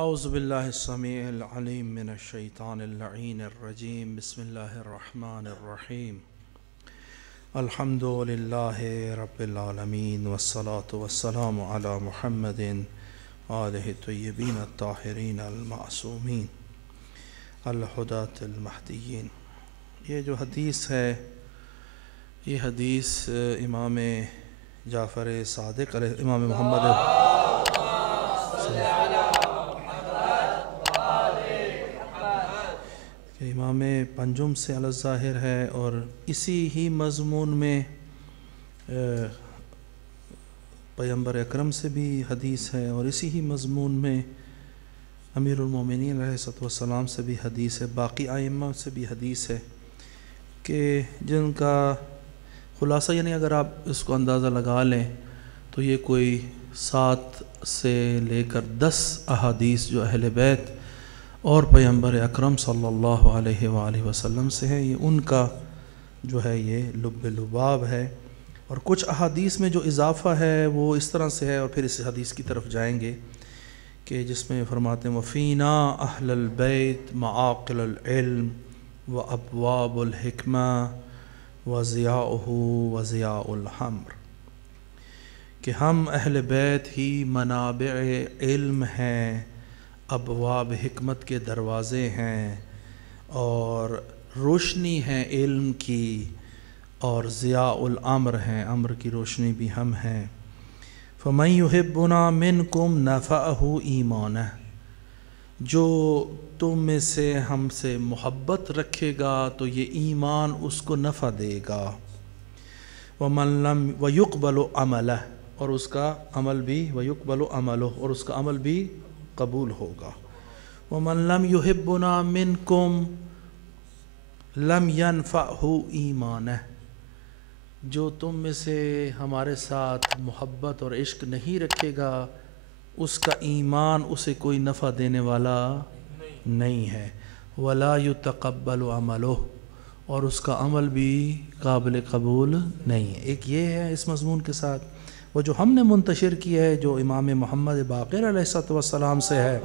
اعوذ باللہ السمیع العلیم من الشیطان اللعین الرجیم بسم اللہ الرحمن الرحیم الحمد للہ رب العالمین والصلاة والسلام علی محمد آلہ الطیبین الطاہرین المعصومین الہداة المہدیین۔ یہ جو حدیث ہے یہ حدیث امام جعفر صادق علیہ امام محمد امام پنجم سے علی الظاہر ہے، اور اسی ہی مضمون میں پیغمبر اکرم سے بھی حدیث ہے، اور اسی ہی مضمون میں امیر المومنین علیہ السلام سے بھی حدیث ہے، باقی ائمہ سے بھی حدیث ہے کہ جن کا خلاصہ، یعنی اگر آپ اس کو اندازہ لگا لیں تو یہ کوئی 7 سے لے کر 10 احادیث جو اہل بیت اور پیغمبر اکرم صلی اللہ علیہ وآلہ وسلم سے ہے، یہ ان کا جو ہے یہ لب لباب ہے۔ اور کچھ احادیث میں جو اضافہ ہے وہ اس طرح سے ہے، اور پھر اس حدیث کی طرف جائیں گے کہ جس میں فرماتے ہیں وَفِينَا أَهْلَ الْبَيْتِ مَعَاقِلُ الْعِلْمِ وَأَبْوَابُ الْحِكْمَةِ وَضِيَاؤُهُ وَضِيَاءُ الْحَمْرِ، کہ ہم اہل بیت ہی منابع علم ہیں، ابواب حکمت کے دروازے ہیں، اور روشنی ہے علم کی، اور ضیاء الامر ہیں، امر کی روشنی بھی ہم ہیں۔ فَمَن يُحِبُّنَا مِنْكُمْ نَفَعَهُ ایمانہ، جو تم میں سے ہم سے محبت رکھے گا تو یہ ایمان اس کو نفع دے گا۔ وَمَن لَمْ وَيُقْبَلُ عَمَلَهُ، اور اس کا عمل بھی وَيُقْبَلُ عَمَلُهُ، اور اس کا عمل بھی قبول ہوگا۔ وَمَن لَمْ يُحِبُّنَا مِنْكُمْ لَمْ يَنْفَعْهُ ایمانہ، جو تم میں سے ہمارے ساتھ محبت اور عشق نہیں رکھے گا اس کا ایمان اسے کوئی نفع دینے والا نہیں ہے۔ وَلَا يُتَقَبَّلُ عَمَلُهُ، اور اس کا عمل بھی قابل قبول نہیں ہے۔ ایک یہ ہے اس مضمون کے ساتھ، وہ جو ہم نے منتشر کیا ہے جو امام محمد باقر علیہ السلام سے ہے،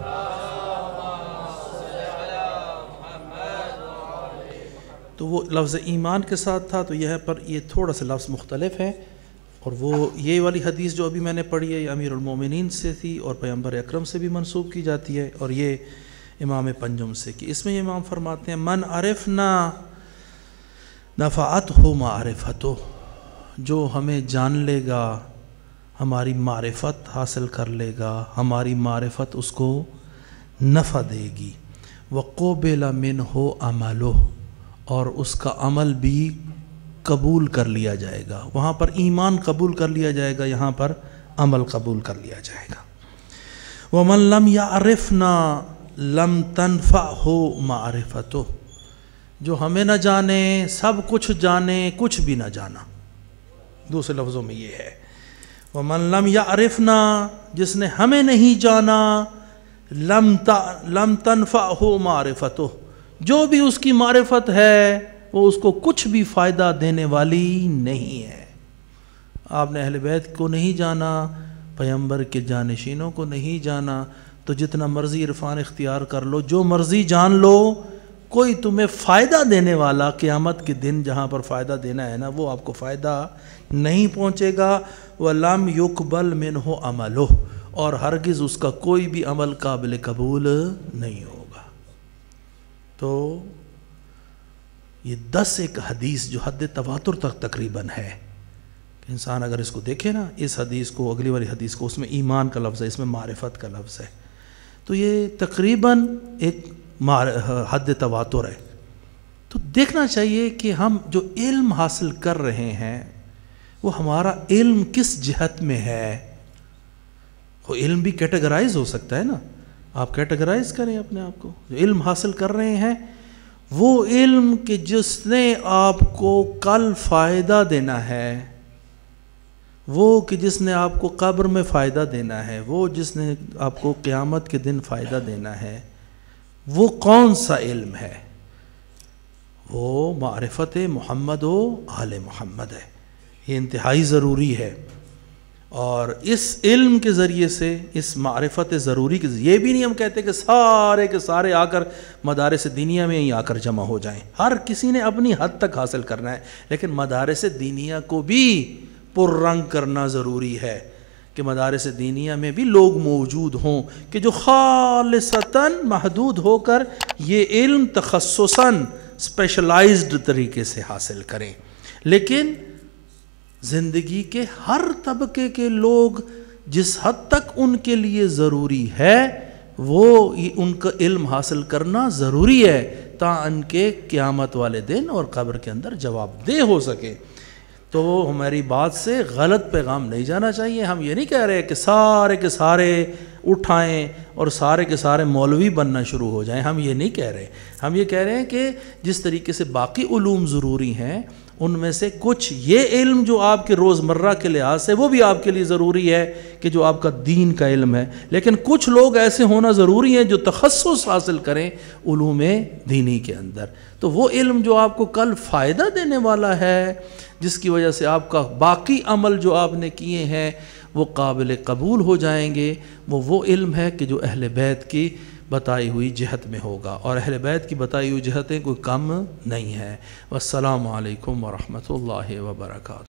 تو وہ لفظ ایمان کے ساتھ تھا، تو یہ پر یہ تھوڑا سا لفظ مختلف ہے، اور وہ یہ والی حدیث جو ابھی میں نے پڑھی ہے یہ امیر المومنین سے تھی اور پیغمبر اکرم سے بھی منسوب کی جاتی ہے، اور یہ امام پنجم سے کی۔ اس میں یہ امام فرماتے ہیں من عرفنا نفعتہ معرفتہ، جو ہمیں جان لے گا ہماری معرفت حاصل کر لے گا، ہماری معرفت اس کو نفع دے گی۔ وَقُبِلَ مِنْهُ عَمَلُهُ، اور اس کا عمل بھی قبول کر لیا جائے گا۔ وہاں پر ایمان قبول کر لیا جائے گا، یہاں پر عمل قبول کر لیا جائے گا۔ وَمَن لَمْ يَعْرِفْنَا لَمْ تَنْفَعْهُ مَعْرِفَتُهُ، جو ہمیں نہ جانے سب کچھ جانے کچھ بھی نہ جانا، دوسرے لفظوں میں یہ ہے وَمَن لَمْ يَعْرِفْنَا، جس نے ہمیں نہیں جانا لَمْ تَنْفَعْهُ مَعْرِفَتُهُ، جو بھی اس کی معرفت ہے وہ اس کو کچھ بھی فائدہ دینے والی نہیں ہے۔ آپ نے اہل بیت کو نہیں جانا، پیغمبر کے جانشینوں کو نہیں جانا، تو جتنا مرضی عرفان اختیار کر لو، جو مرضی جان لو، کوئی تمہیں فائدہ دینے والا قیامت کے دن جہاں پر فائدہ دینا ہے نا، وہ آپ کو فائدہ نہیں پہنچے گا۔ وَلَمْ يُقْبَلْ مِنْهُ عَمَلُهُ، اور ہرگز اس کا کوئی بھی عمل قابل قبول نہیں ہوگا۔ تو یہ 10 ایک حدیث جو حد تواتر تک تقریباً ہے، انسان اگر اس کو دیکھے نا، اس حدیث کو، اگلی والی حدیث کو، اس میں ایمان کا لفظ ہے، اس میں معرفت کا لفظ ہے، تو یہ تقریباً ایک حد تواتر ہے۔ تو دیکھنا چاہیے کہ ہم جو علم حاصل کر رہے ہیں وہ ہمارا علم کس جہت میں ہے۔ وہ علم بھی کیٹیگرائز ہو سکتا ہے نا، آپ کیٹیگرائز کریں اپنے آپ کو، جو علم حاصل کر رہے ہیں وہ علم کہ جس نے آپ کو کل فائدہ دینا ہے، وہ کہ جس نے آپ کو قبر میں فائدہ دینا ہے، وہ جس نے آپ کو قیامت کے دن فائدہ دینا ہے، وہ کون سا علم ہے؟ وہ معرفت محمد و آل محمد ہے۔ یہ انتہائی ضروری ہے۔ اور اس علم کے ذریعے سے، اس معرفت ضروری کے ذریعے، یہ بھی نہیں ہم کہتے کہ سارے کے سارے آ کر مدارس دینیہ میں ہی آ کر جمع ہو جائیں، ہر کسی نے اپنی حد تک حاصل کرنا ہے، لیکن مدارس دینیہ کو بھی پر رنگ کرنا ضروری ہے کہ مدارس دینیہ میں بھی لوگ موجود ہوں کہ جو خالصتاً محدود ہو کر یہ علم تخصصاً اسپیشلائزڈ طریقے سے حاصل کریں، لیکن زندگی کے ہر طبقے کے لوگ جس حد تک ان کے لیے ضروری ہے وہ ان کا علم حاصل کرنا ضروری ہے تاکہ ان کے قیامت والے دن اور قبر کے اندر جواب دہ ہو سکے۔ تو ہماری بات سے غلط پیغام نہیں جانا چاہیے۔ ہم یہ نہیں کہہ رہے کہ سارے کے سارے اٹھائیں اور سارے کے سارے مولوی بننا شروع ہو جائیں، ہم یہ نہیں کہہ رہے۔ ہم یہ کہہ رہے ہیں کہ جس طریقے سے باقی علوم ضروری ہیں ان میں سے کچھ یہ علم جو آپ کے روزمرہ کے لحاظ سے وہ بھی آپ کے لیے ضروری ہے کہ جو آپ کا دین کا علم ہے، لیکن کچھ لوگ ایسے ہونا ضروری ہیں جو تخصص حاصل کریں علوم دینی کے اندر، تو وہ علم جو آپ کو کل فائدہ دینے والا ہے، جس کی وجہ سے آپ کا باقی عمل جو آپ نے کیے ہیں وہ قابل قبول ہو جائیں گے، وہ علم ہے کہ جو اہل بیت کی بتائی ہوئی جہت میں ہوگا، اور اہل بیت کی بتائی ہوئی جہتیں کوئی کم نہیں ہے۔ والسلام علیکم ورحمۃ اللہ وبرکاتہ۔